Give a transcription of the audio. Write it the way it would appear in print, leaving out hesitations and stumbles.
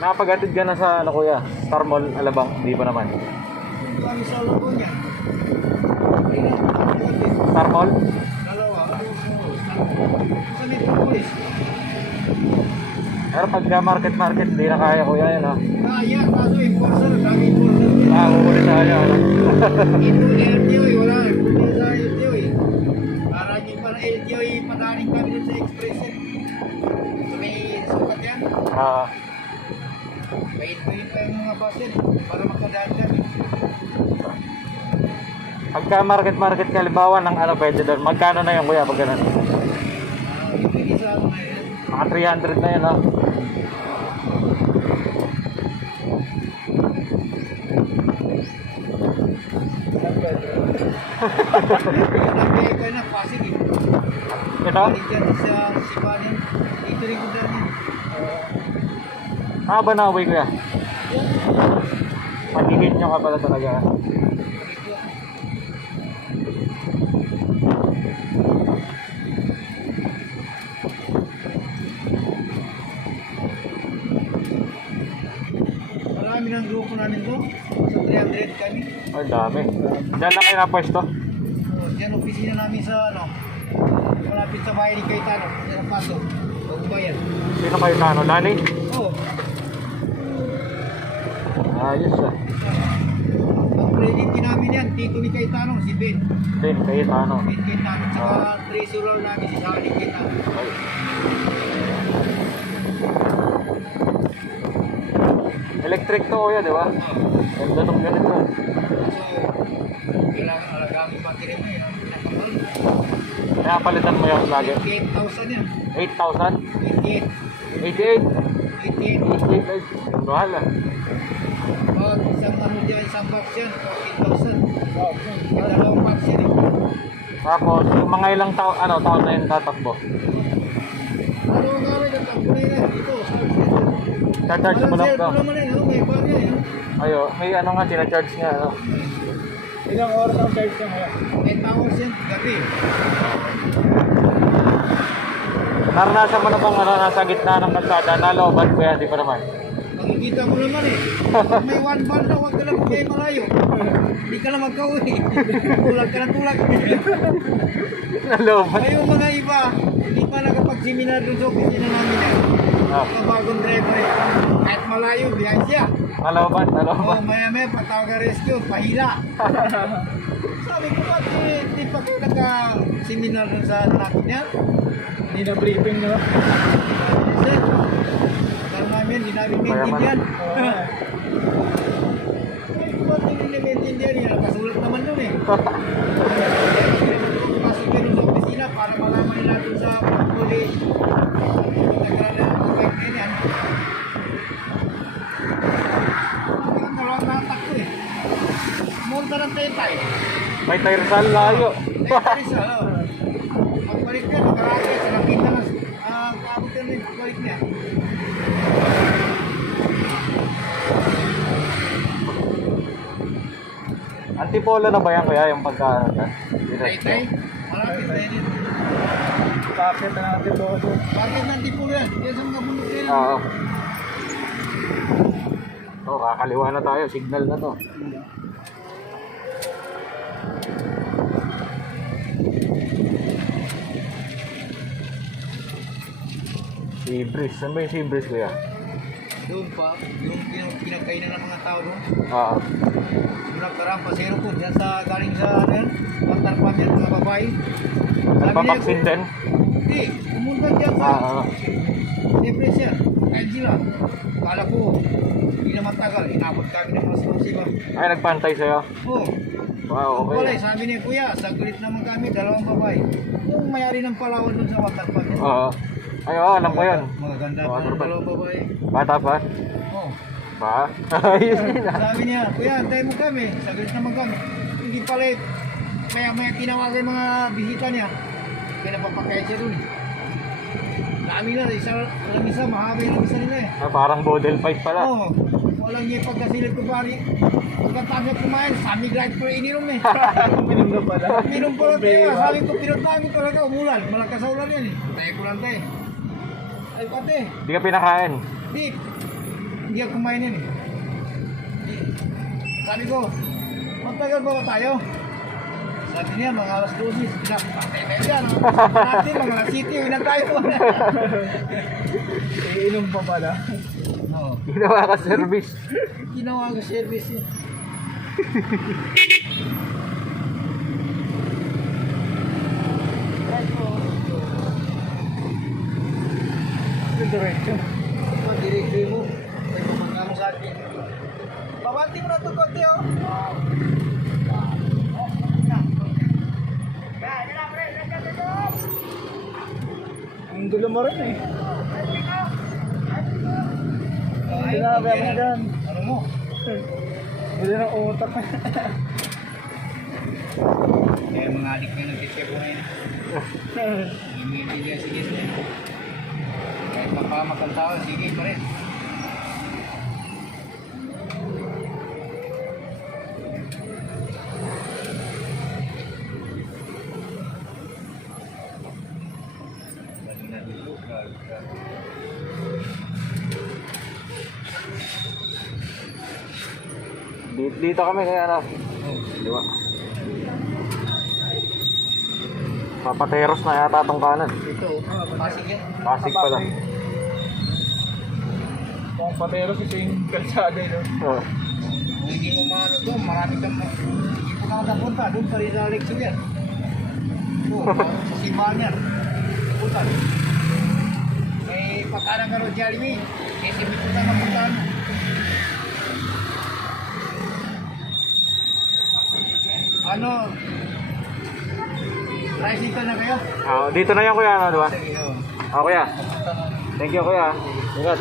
Nakapag-atid ka na sa ano kuya? Star Mall, Alabang? Hindi pa naman. Kami sa Lubon yan. Star Mall? Dalawa. Sa Metropolis. Pero pagka market, hindi na kaya kuya yan ha. Kaya, kaso enforcer. Dami enforcer yan. Huli sa kanya ano. Ito, LTO eh. Wala. Kundi sa LTO eh. Para hindi pa na LTO eh. Padaling kami dun sa Express eh. So may sukat yan. Bait-bait pa yung mga bus yan. Para makadaan dyan. Pagka market, halimbawa ng ano pwede doon. Magkano na yun kuya pag ganun? Hindi sa ano na yan. Mga 300 na yun ha. Nagbihay ka na, Pasig eh. Ito? Balik yan sa Sipanin. Dito rin ko dyan yan. Ba na uwi kuya? Pagigit nyo ka pala talaga. Marami ng grupo namin to. Sa 300 kami. Ay dami. Diyan lang kayo napwesto? Yan opisina namin sa ano. Malapit sa bahay ni Cayetano. Sa Paso. Pagbayan. Sino kayo na ano? Lani? Oo. Ayos ah. Ang credit namin yan. Tito ni Cayetano. Si Ben. Din, kayo ano? Ben Cayetano. Saka treasurer namin si Sally Cayetano. Electric to kuya, di ba? Ganda nung ganito. So, kailangan alagaan yung battery mo yun. Pinakamahal. Kaya palitan mo yung lagi. 88,000 yan. 8,000? 88. 88? 88. 88 ay. Mahal ah. Pag isang ano dyan, isang box yan, 14,000. Yung dalawang box yan eh. Tapos, yung mga ilang taon, taon na yung tatakbo. Dalawang gamit ang tampunay na dito. Charge mo lang ka. Walang naman eh, may bagay eh. Ayo, may ano nga, tina-charge nga. Ano. Ilang oras ang charge ka ngayon? 8 hours yan, gabi. Naranasan mo na bang nasa gitna ng kalsada, nalooban ko yan, di pa naman. Makikita mo naman eh. Pag may one bar na, huwag ka lang magkaya malayo. Hindi ka lang magkauwi. Tulag ka ng tulag. Nalooban. Ngayon mga iba, hindi pa nakapag-seminar doon sa opisina namin yan. Mga bagong driver eh. Kahit malayo, biyahe siya. Nalooban. Oo, maya-maya, patawag ka rescue, pahila. Sabi ko, ba't hindi pa kayo naka-seminar doon sa natin yan? Hindi na briefing no? Pero namin, hindi namin maintindihan. Sabi ko, ba't hindi na maintindihan? Yan, nakasulat naman doon eh. Pasok kayo sa opisina para malaman nila doon sa college. Nagkaroon na ng bike na yan. Ang dalawang natak ko eh. Munta ng Taytay. May Tayrsal layo. Taytay siya, oh. Pagbalik niya, nakaragay, sa nakita na, kaabot yan rin, pagbalik niya. Antipola na ba yan kuya, yung pagka... Taytay? Malapit tayo dito. Kapit na natin doon. Bakit nantipulo yan? Yan sa mga bundok yan. Oo. Kakaliwa na tayo, signal na to. Sibris, saan ba yung Sibris kuya? Doon pa, yung pinagkainan ng mga tao doon. Oo. Yung nagkarang pasero ko, yan sa galing sa ano yan, pantarpan yan, mga babae. Nagpapaksin din? Hindi, pumunta dyan sa siyempre siya, kahit sila. Kala ko, hindi naman tagal, inabot kami ng mas ba? Ay, nagpantay sa'yo? Oo. Wow, Wala, okay. sabi niya, kuya, saglit naman kami, dalawang babae. Yung mayari ng Palawan doon sa Waterpark. Oo. Ay, oo, alam ko yun. Magaganda pa ng dalawang babae. Bata pa? Oo. Ba? Ayos yun ah. Sabi niya, kuya, antayin mo kami, saglit naman kami. Hindi pala, maya tinawagan mga bisita niya. Kaya napapakaya siya doon. Dami na, alam isa, mahaba yung isa nila eh. Parang bodel fight pala. Oo. Walang niya pagkasilip ko pari. Pagkatapos niya kumain, sami grind ko ininom eh. Uminom na pala. Ininom ko lang tayo. Sabi ko, pinatami talaga, umulan. Malakas sa ulan yan eh. Tayo ko lang tayo. Ay pate, Hindi ka pinakain. di. Hindi ako kumain yan eh. Sabi ko, magtagal ba tayo? Sabi niya, mga alas 12. Patay na yan. Natin, mga alas 7, uwi na tayo. Iinom pa pala. Oo. Ginawa ka service. Ginawa ko service eh. Diretso. Direct mo. May pumangga mo sa akin. Babanti mo na ito konti oh. Ang gulo mo rin eh. Ang sinabi mo dyan. Ano mo? Gulo ng utak. Kaya mga adik na nag-check ko ngayon. Hindi sige. Kahit mapamak ang tao, sige pa rin. Dito kami kaya ano. Diba? Papateros na yata tong kanan. Ito, Pasig yan. Pasig pala. Kung patero kasi yung kalsada yun. Oh. Kung hindi mo maano to, marami kang hindi ko nakakapunta. Doon pa rin sa Alexo yan. Sa simbahan yan. Punta. May pagkarang ka rin Jeremy. Kasi may punta na puntaan. Ano? Tricycle na kayo? Dito na yan kuya, ano, diba? Sige, oh. Kuya. Punta na. Thank you kuya. Ingat.